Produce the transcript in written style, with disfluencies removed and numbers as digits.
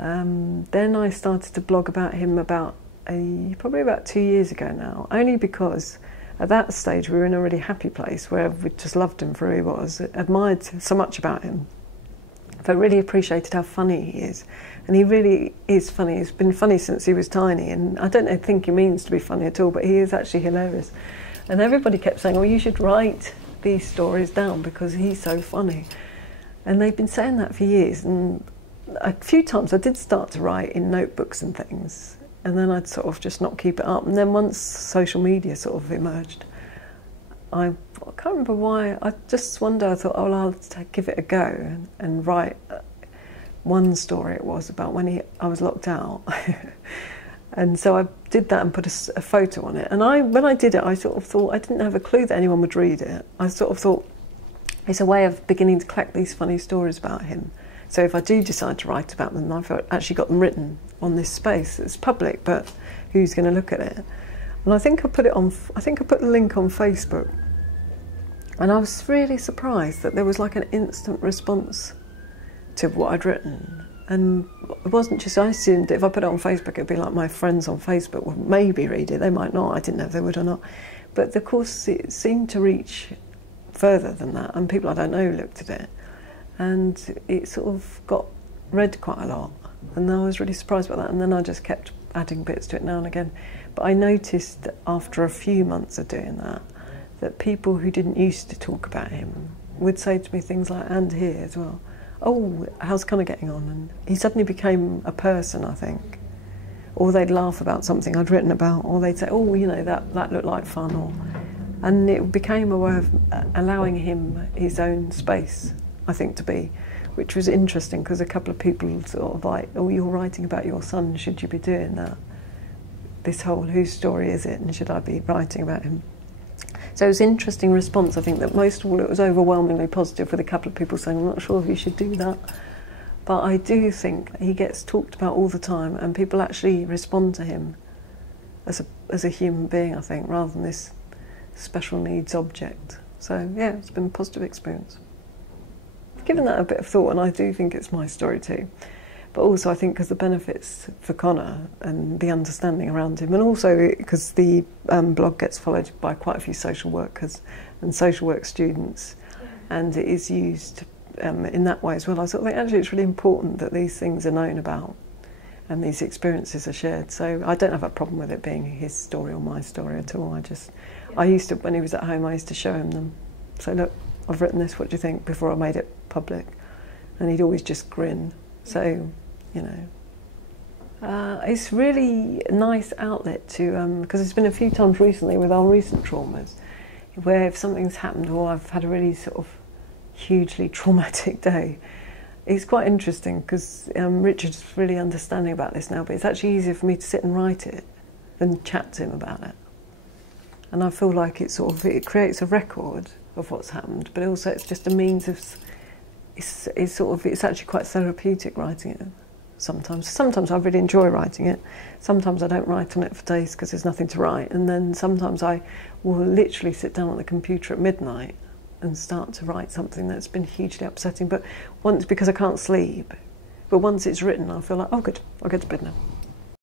Then I started to blog about him probably about 2 years ago now, only because at that stage we were in a really happy place where we just loved him for who he was, admired so much about him, but really appreciated how funny he is. And he really is funny. He's been funny since he was tiny, and I don't think he means to be funny at all, but he is actually hilarious. And everybody kept saying, oh, you should write these stories down because he's so funny. And they've been saying that for years, and a few times I did start to write in notebooks and things, and then I'd sort of just not keep it up. And then once social media sort of emerged, I can't remember why, I just one day I thought, oh, I'll give it a go and write one story it was about when I was locked out. And so I did that and put a photo on it. And when I did it, I sort of thought, I didn't have a clue that anyone would read it. I sort of thought, it's a way of beginning to collect these funny stories about him. So if I do decide to write about them, I've actually got them written on this space. It's public, but who's going to look at it? And I think I put the link on Facebook. And I was really surprised that there was like an instant response to what I'd written. And it wasn't just, I assumed that if I put it on Facebook, it'd be like my friends on Facebook would maybe read it. They might not. I didn't know if they would or not. But of course, it seemed to reach further than that. And people I don't know looked at it. And it sort of got read quite a lot. And I was really surprised by that. And then I just kept adding bits to it now and again. But I noticed that after a few months of doing that, that people who didn't used to talk about him would say to me things like, and here as well, oh, how's Conor getting on? And he suddenly became a person, I think. Or they'd laugh about something I'd written about, or they'd say, oh, you know, that looked like fun. And it became a way of allowing him his own space, I think, to be, which was interesting because a couple of people sort of like, oh, you're writing about your son, should you be doing that? This whole, whose story is it, and should I be writing about him? So it was an interesting response. I think that most of all it was overwhelmingly positive, with a couple of people saying, I'm not sure if you should do that. But I do think he gets talked about all the time, and people actually respond to him as a human being, I think, rather than this special needs object. So yeah, it's been a positive experience. I've given that a bit of thought, and I do think it's my story too. But also I think because the benefits for Conor and the understanding around him, and also because the blog gets followed by quite a few social workers and social work students, and it is used in that way as well. I sort of think actually it's really important that these things are known about and these experiences are shared. So I don't have a problem with it being his story or my story at all. I used to, when he was at home, I used to show him them. So look, I've written this, what do you think, before I made it public? And he'd always just grin. So, you know, it's really a nice outlet to, because it's been a few times recently with our recent traumas, where if something's happened or I've had a really sort of hugely traumatic day, it's quite interesting because Richard's really understanding about this now, but it's actually easier for me to sit and write it than chat to him about it. And I feel like it creates a record of what's happened, but also it's just a means of, it's actually quite therapeutic writing it. Sometimes I really enjoy writing it. Sometimes I don't write on it for days because there's nothing to write. And then sometimes I will literally sit down at the computer at midnight and start to write something that's been hugely upsetting. But once, because I can't sleep, but once it's written, I feel like, oh good, I'll go to bed now.